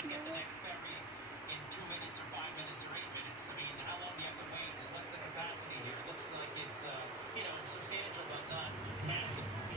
to get the next ferry in 2 minutes or 5 minutes or 8 minutes? I mean, how long do you have to wait? And what's the capacity here? It looks like it's, substantial, but not massive.